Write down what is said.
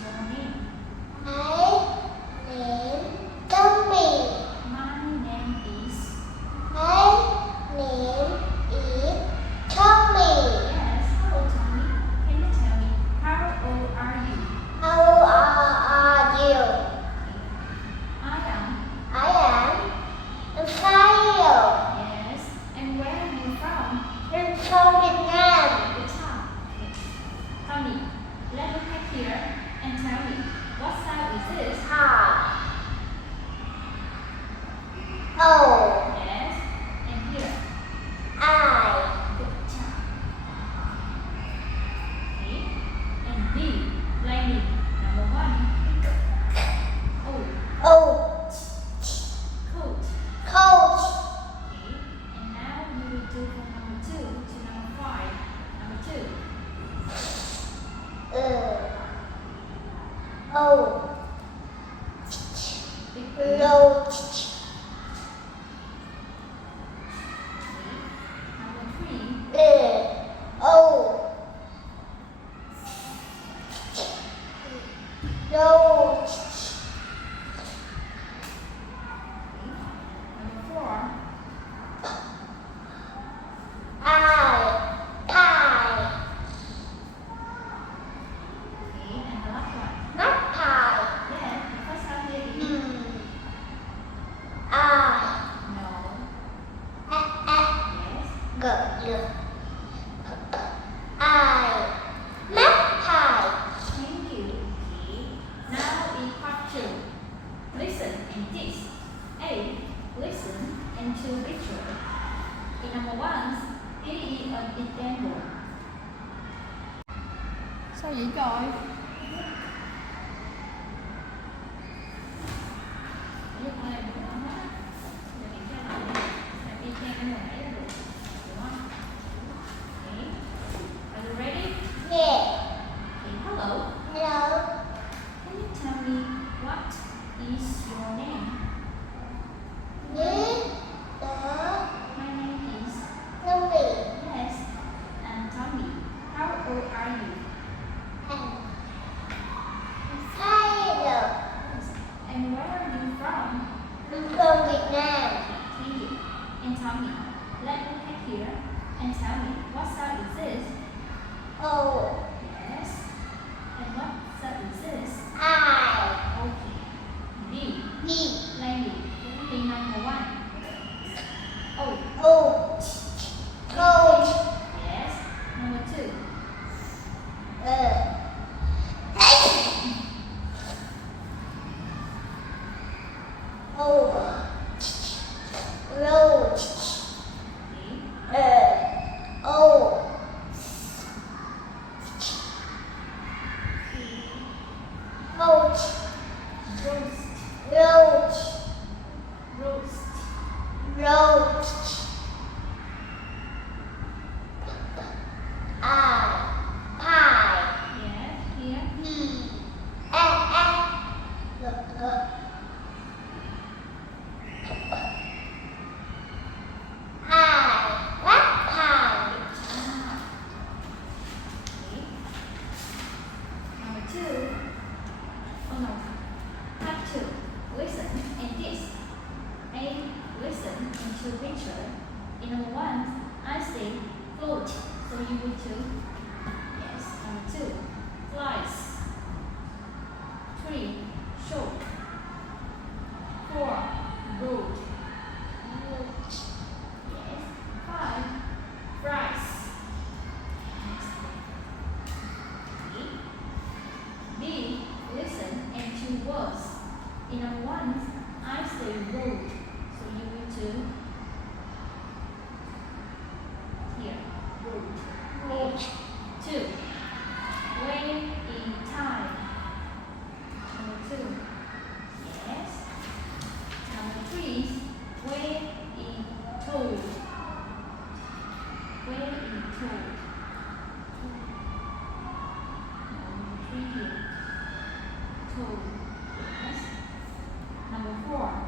your name? My name Tommy. My name is. My name is Tommy. Yes, hello Tommy. Can you tell me how old are you? How are you? I I am 5. Yes. And where are you from? I'm from Vietnam. Good job. Tommy, let me look here and tell me what sound is this? Hi. O. Yes. And here. I. Good job. Okay. And B, like me. Number 1. O. O. Coat. Coat. Okay. And now you will do from number 2 to number 5. Number 2. O. Big B. Low. Number 3. O. Low. Number 4. I. Pie. Okay. And the last one. Not pie. Yeah. The first sound here is I. no. Yes. G. I. Magpie. Thank you. Okay. Now in part 2. Listen and this. A. Listen and to picture. In number 1, here is an example. Sao vậy trời? Giúp ai cũng không hết á. Giờ kiểm tra lại đi. Làm y chang cái hồi nãy là được. Đúng không? Okay. Are you ready? Yeah. Okay. Hello. Hello. Can you tell me what is your name? Me. My name is. Tommy. Yes. And Tommy. How old are you? And 5. And where are you from? I'm from Vietnam. Thank you. And Tommy, let me look here and tell me what sound is this? O. Yes. And what sound is this? I. Okay. B. B. Lady. In number 1. O. O. Coat. Yes. Number 2. O. Road. Okay. O. Coat. Roast. Road. Roast. Road. I. Pie. Yes. Here. Magpie. Okay. Number 2. Oh no. Part 2. Listen and this. A. Listen and to picture. In number 1, I say float. So you will too. Yes. Number 2. Flies. 3. Short. 4. Road. Yes. 5. Fries. Okay. B. Listen and choose words. In number 1, I say road. So you will too. Here. Road. Road. 2. Way in time. Number 2. Yes. Number 3. Way in told. Way in told. Number 3 here. Told. Yes. Number 4.